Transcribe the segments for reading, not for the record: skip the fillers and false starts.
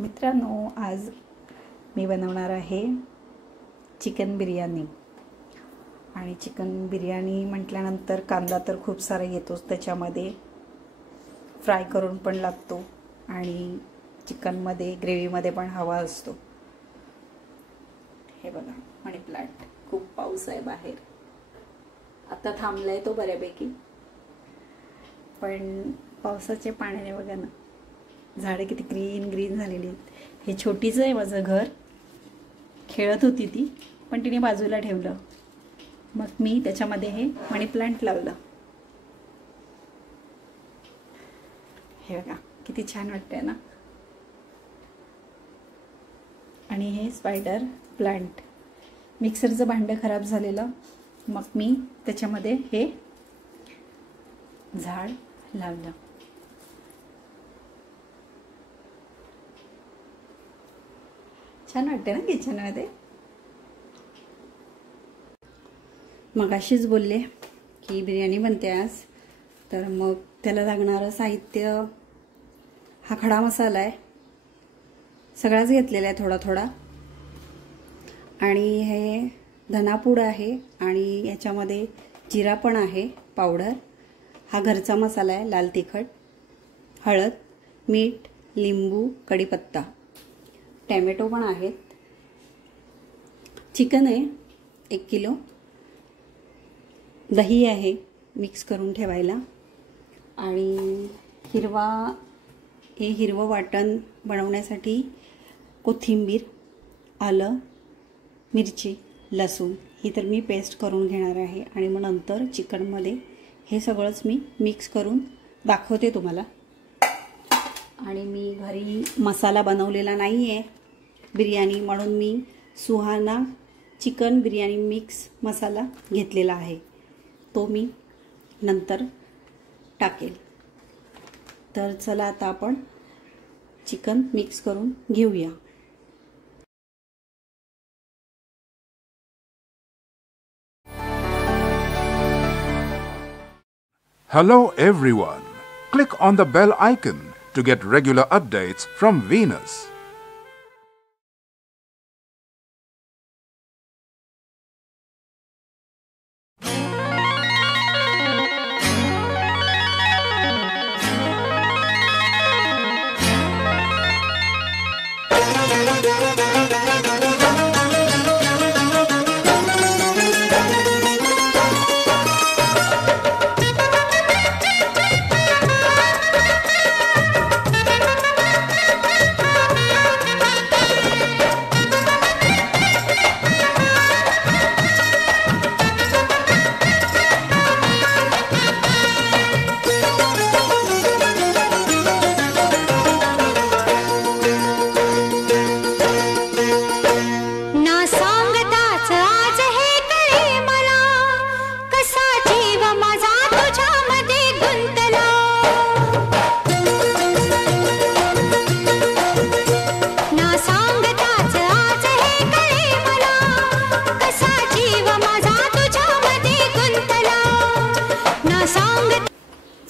मित्रांनो, आज मी बनवणार आहे चिकन बिर्याणी। आणि चिकन बिर्याणी म्हटल्यानंतर कांदा तर खूप सारा येतोच त्याच्यामध्ये, फ्राय करून पण लागतो आणि चिकनमध्ये ग्रेव्हीमध्ये पण हवा असतो। हे बघा मनी प्लांट, खूप पाऊस आहे बाहेर, आता थांबलाय तो बऱ्यापैकी, पण पावसाच्या पाण्याने बघा ना झाडे किती ग्रीन ग्रीन झालेली आहेत। हे छोटीचं आहे माझं घर, खेळत होती ती पण तिने बाजूला ठेवलं, मग मी त्याच्यामध्ये हे मनी प्लांट लावलं। हे बघा किती छान वाटतंय ना। आणि हे स्पायडर प्लांट, मिक्सरचं भांडं खराब झालेलं, मग मी त्याच्यामध्ये हे झाड लावलं। छान वाटते ना किचनमध्ये। मग अशीच बोलले की बिर्याणी बनते आज, तर मग त्याला लागणारं साहित्य हा खडा मसाला आहे, सगळाच घेतलेला आहे थोडा थोडा, आणि हे धनापूड आहे, आणि याच्यामध्ये जिरा पण आहे पावडर, हा घरचा मसाला आहे, लाल तिखट, हळद, मीठ, लिंबू, कढीपत्ता, टोमॅटो पण आहेत, चिकन आहे 1 किलो, दही आहे मिक्स करून ठेवायला, आणि हिरवं वाटण बनवण्यासाठी कोथिंबीर, आलं, मिरची, लसूण ही तर मी पेस्ट करून घेणार आहे, आणि मग नंतर चिकनमध्ये हे सगळंच मी मिक्स करून दाखवते तुम्हाला। आणि मी घरी मसाला बनवलेला नाही आहे बिर्याणी, म्हणून मी सुहाना चिकन बिर्याणी मिक्स मसाला घेतलेला आहे, तो मी नंतर टाकेल। तर चला आता आपण चिकन मिक्स करून घेऊया। Hello everyone. Click on the bell icon to get regular updates from Venus.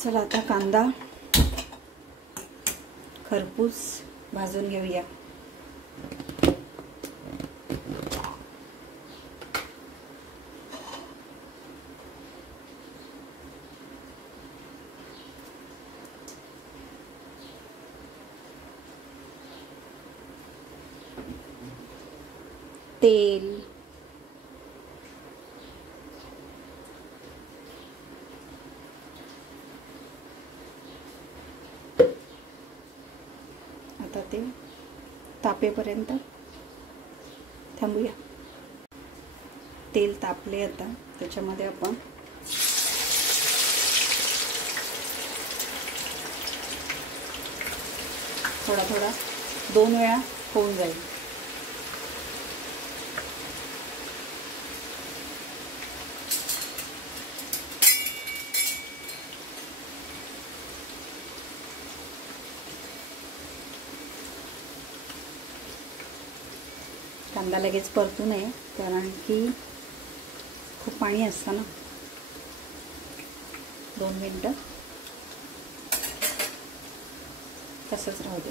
चला आता कांदा खरपूस भाजून घेऊया। तेल, आता ते तापेपर्यंत थांबूया। तेल तापले, आता त्याच्यामध्ये आपण थोडा थोडा 2 वेळा होऊन जाईल। कांदा लगेच परतू नये, कारण की खूप पाणी असतं ना। 2 मिनिटं तसंच राहू दे।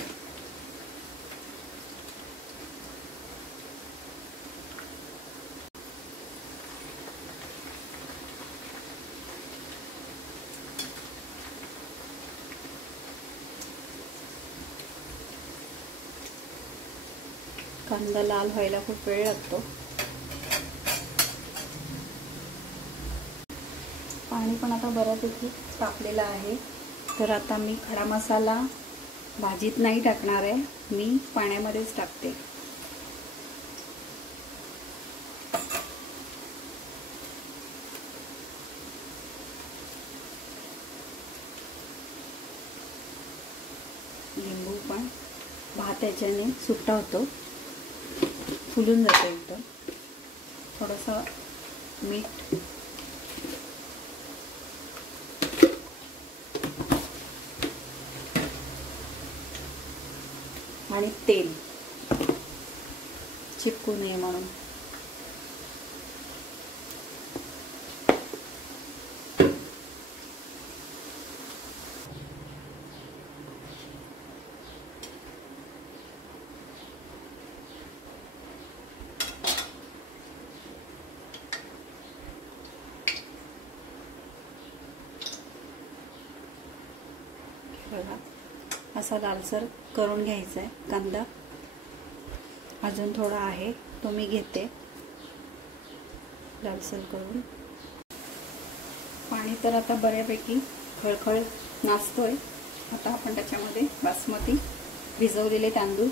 कांदा लाल व्हायला खूप वेळ लागतो. पाणी पण आता बऱ्यापैकी तापलेलं आहे. तर आता मी खडा मसाला भाजीत नाही टाकणार आहे, मी पाण्यामध्येच टाकते. लिंबू पण, भात याच्याने सुट्टा होतो, फुलून जातो एकदम. थोडंसं मीठ, आणि तेल चिपकू नये म्हणून. बघा, असा लालसर करून घ्यायचा आहे कांदा. अजून थोडा आहे तो मी घेते लालसर करून. पाणी तर आता बऱ्यापैकी खळखळ नाचतोय. आता आपण त्याच्यामध्ये बासमती भिजवलेले तांदूळ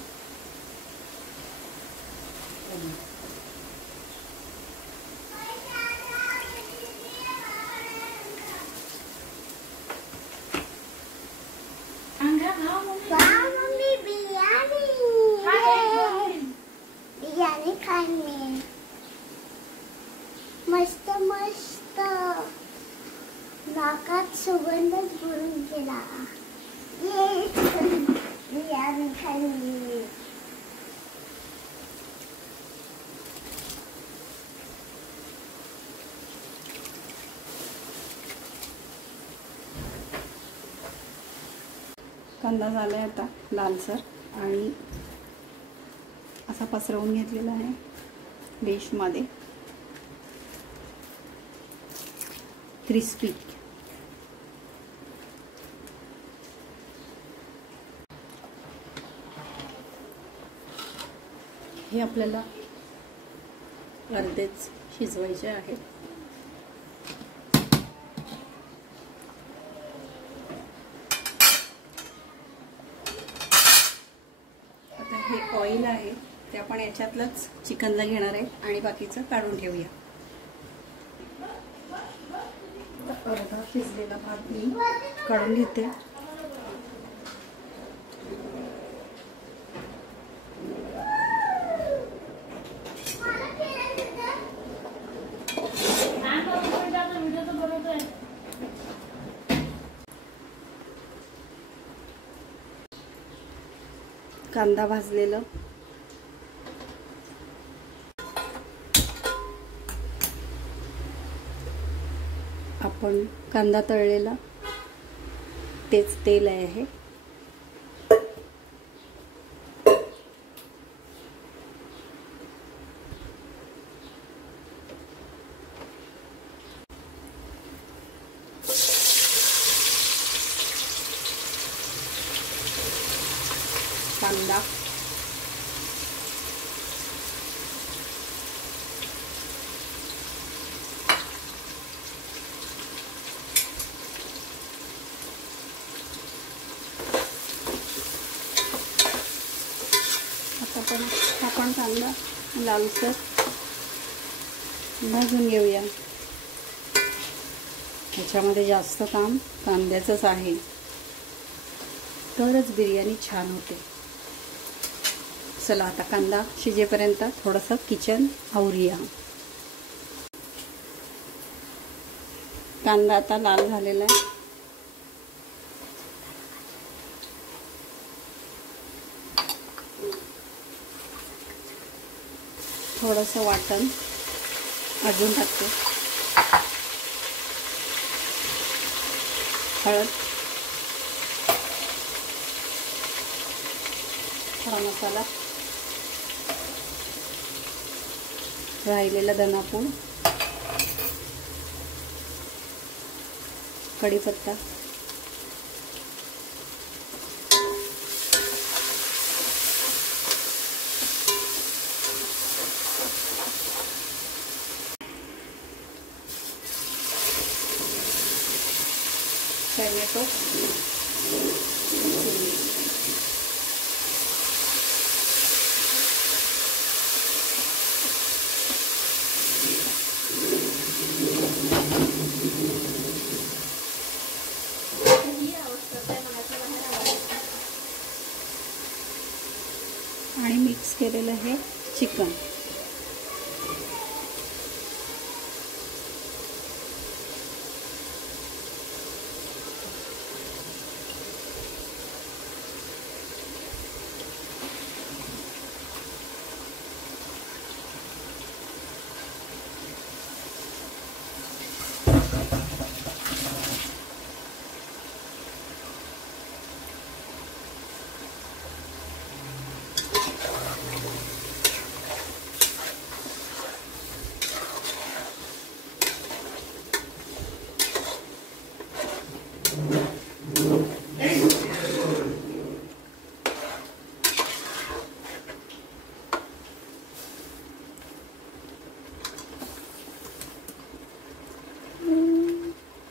बिर्याणी खाणे मस्त मस्त, नाकात सुगंधच भरून गेला. बिर्याणी खाणे. कांदा झालाय आता लालसर आणि असा पसरवून घेतलेला आहे डिशमध्ये. क्रिस्पी. हे आपल्याला अर्धेच शिजवायचे आहेत. आता हे ऑइल आहे ते आपण याच्यातलंच चिकनला घेणार आहे आणि बाकीचं काढून ठेवूया. अर्धा शिजलेला भात मी काढून घेते. कांदा भाजलेलं, आपण कांदा तळलेला तेच तेल आहे. कांदा, आपण कांदा लालसर भाजून घेऊया. ह्याच्यामध्ये जास्त काम कांद्याचंच आहे, तरच बिर्याणी छान होते. चला आता कांदा शिजेपर्यंत थोडंसं किचन आवरूया. कांदा आता लाल झालेला आहे. थोडंसं वाटण अजून टाकते. हळद, थोडा मसाला, राहिलेला धनापूड, कढीपत्ता, टोमॅटो, आणि मिक्स केलेलं हे चिकन.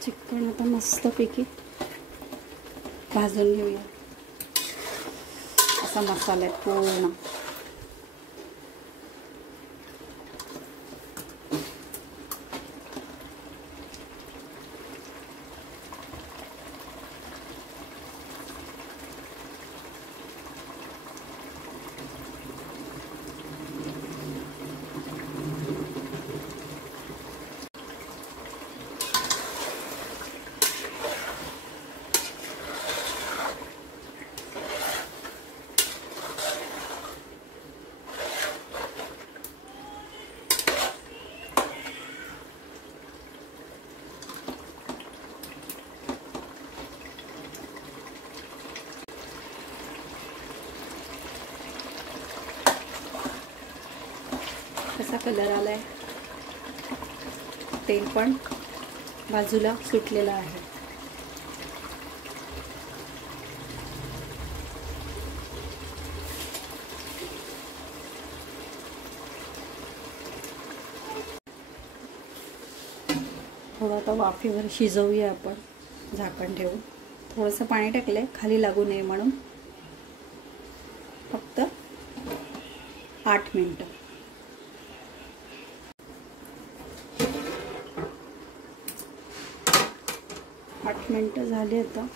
चिकन आता मस्तपैकी भाजून घेऊया. असा मसाला आहे पूर्ण. कसा कलर आलाय, तेल पण बाजूला सुटलेलं आहे. थोडं आता वाफेवर शिजवूया आपण झाकण ठेवून. थोडंसं पाणी टाकलंय खाली लागू नये म्हणून. फक्त 8 मिनिटं. 8 मिनिटं झाली आता.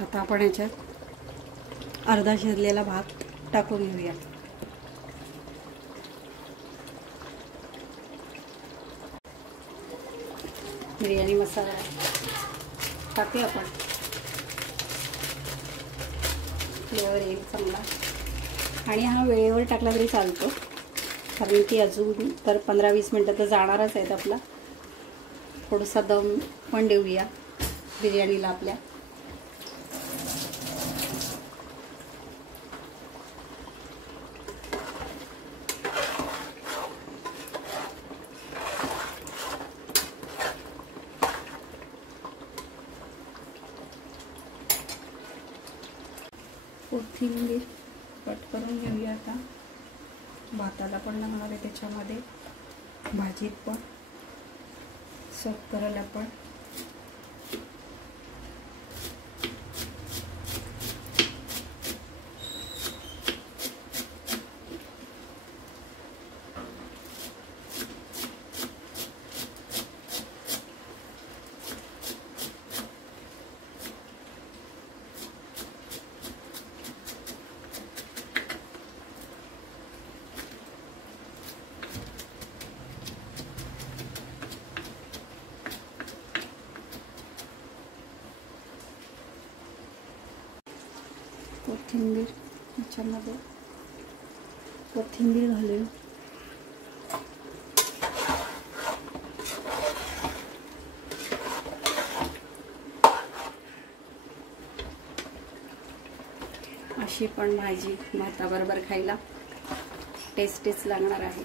आता आपण याच्यात अर्धा शिजलेला भात टाकून घेऊया. बिर्याणी मसाला टाकूया आपण. फ्लेवर येईल चांगला. आणि हा वेळेवर टाकला तरी चालतो, कारण की अजून तर 15-20 मिनटं तर जाणारच आहेत आपला. थोडासा दम पण देऊया बिर्याणीला आपल्या. कोथिंबीर कट करून घेऊया. आता भाताला पण लागणार आहे त्याच्यामध्ये, भाजीत पण, सर्व करायला पण. कोथिंबीर याच्यामध्ये कोथिंबीर घालूया. अशी पण भाजी भाताबरोबर खायला टेस्टीच लागणार आहे.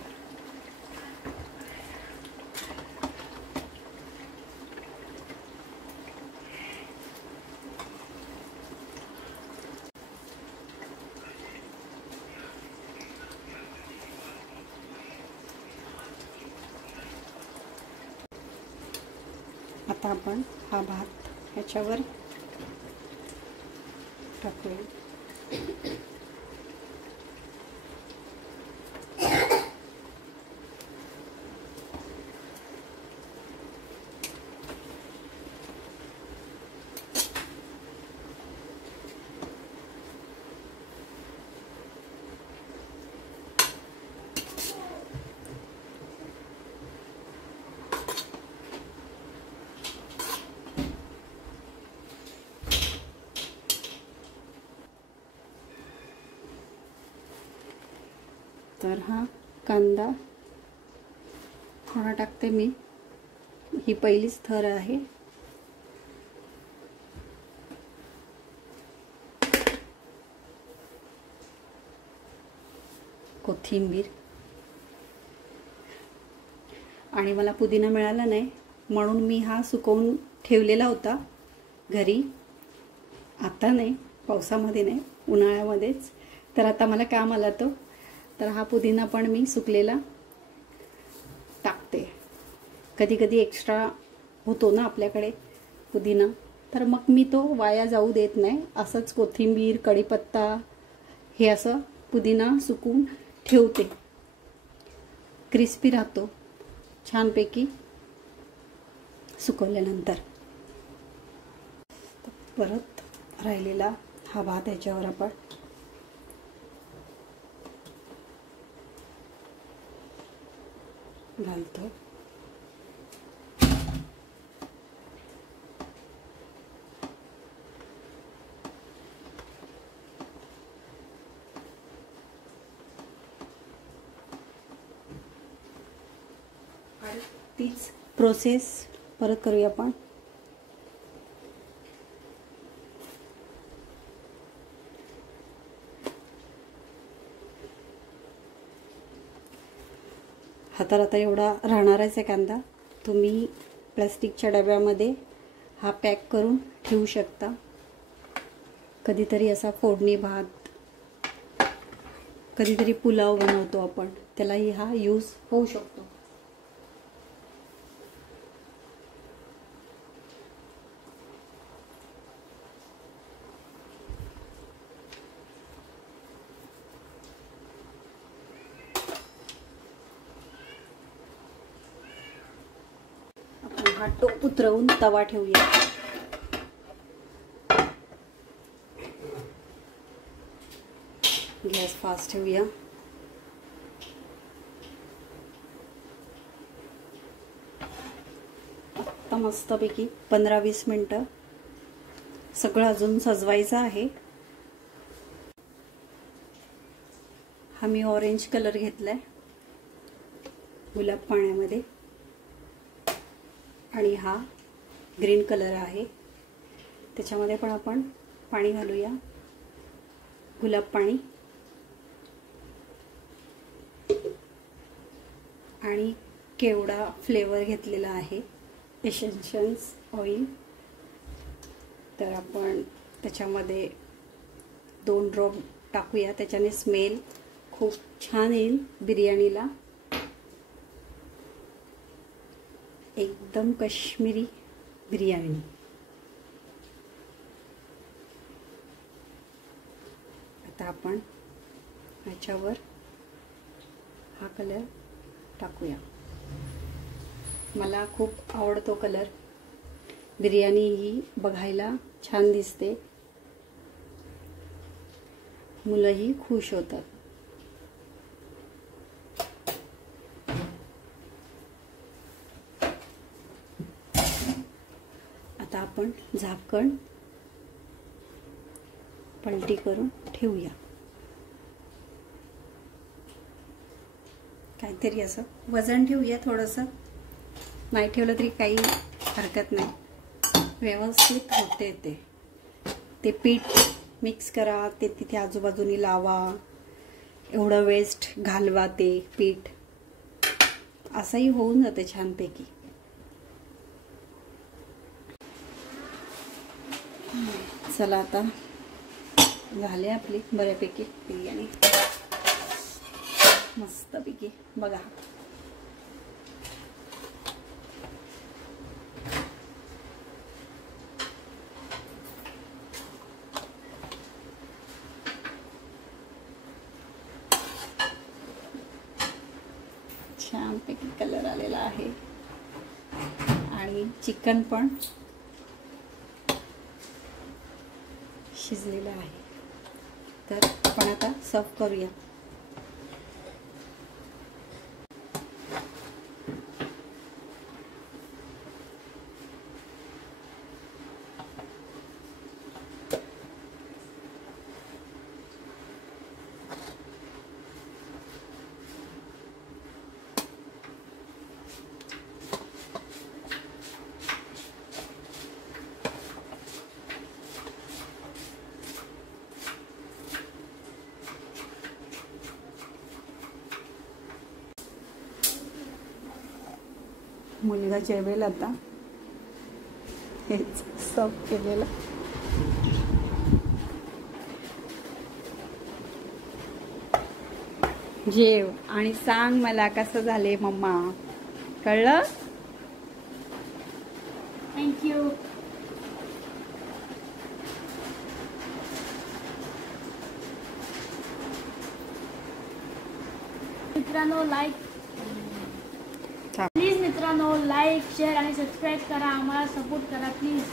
आता आपण हा भात ह्याच्यावर टाकूया. तर हा कांदा थोडा टाकते मी. ही पहिलीच थर आहे. कोथिंबीर आणि मला पुदिना मिळाला नाही म्हणून मी हा सुकवून ठेवलेला होता घरी. आता नाही, पावसामध्ये नाही, उन्हाळ्यामध्येच. तर आता मला काम आला तो. तर हा पुदिना पण मी सुकलेला टाकते. कधी कधी एक्स्ट्रा होतो ना आपल्याकडे पुदिना, तर मग मी तो वाया जाऊ देत नाही. असंच कोथिंबीर, कढीपत्ता हे असं पुदिना सुकवून ठेवते. क्रिस्पी राहतो छानपैकी सुकवल्यानंतर. परत राहिलेला हा भात याच्यावर आपण घालतो. आणि तीच प्रोसेस परत करूया आपण. हा तर आता एवढा राहणारच आहे कांदा. तुम्ही प्लास्टिकच्या डब्यामध्ये हा पॅक करून ठेवू शकता. कधीतरी असा फोडणी भात, कधीतरी पुलाव बनवतो आपण, त्यालाही हा यूज होऊ शकतो. हा टोप उतरवून तवा ठेवूया. गॅस फास्ट ठेवूया. आता मस्तपैकी 15-20 मिनिटं सगळं अजून सजवायचं आहे. हा मी ऑरेंज कलर घेतलाय गुलाब पाण्यामध्ये आणि हा ग्रीन कलर आहे. त्याच्यामध्ये पण आपण पाणी घालूया, गुलाब पाणी. आणि केवडा फ्लेवर घेतलेला आहे, एसेन्शियल्स ऑइल. तर आपण त्याच्यामध्ये 2 ड्रॉप टाकूया. त्याच्याने स्मेल खूप छान येईल बिर्याणीला. एकदम काश्मीरी बिर्याणी. आता आपण ह्याच्यावर हा कलर टाकूया. मला खूप आवडतो कलर. बिर्याणी ही बघायला छान दिसते, मुलंही खुश होतात. आता आपण झाकण पलटी करून ठेवूया. काहीतरी असं वजन ठेवूया थोडंसं. नाही ठेवलं तरी काही हरकत नाही, व्यवस्थित होते ते पीठ मिक्स करा, ते तिथे आजूबाजूनी लावा, एवढं वेस्ट घालवा ते पीठ. असंही होऊन जाते छानपैकी. चला आता झाले आपली बऱ्यापैकी बिर्याणी मस्तपैकी. बघा झालेला आहे आणि चिकन पण शिजलेलं आहे. तर आपण आता सर्व करूया. मुलगा जेवेल आता. हेच सर्व केलेलं. जेव आणि सांग मला कसं झाले मम्मा. कळलं? थँक्यू. मित्रांनो लाईक प्लीज, मित्रांनो लाईक शेअर आणि सबस्क्राईब करा. आम्हाला सपोर्ट करा प्लीज.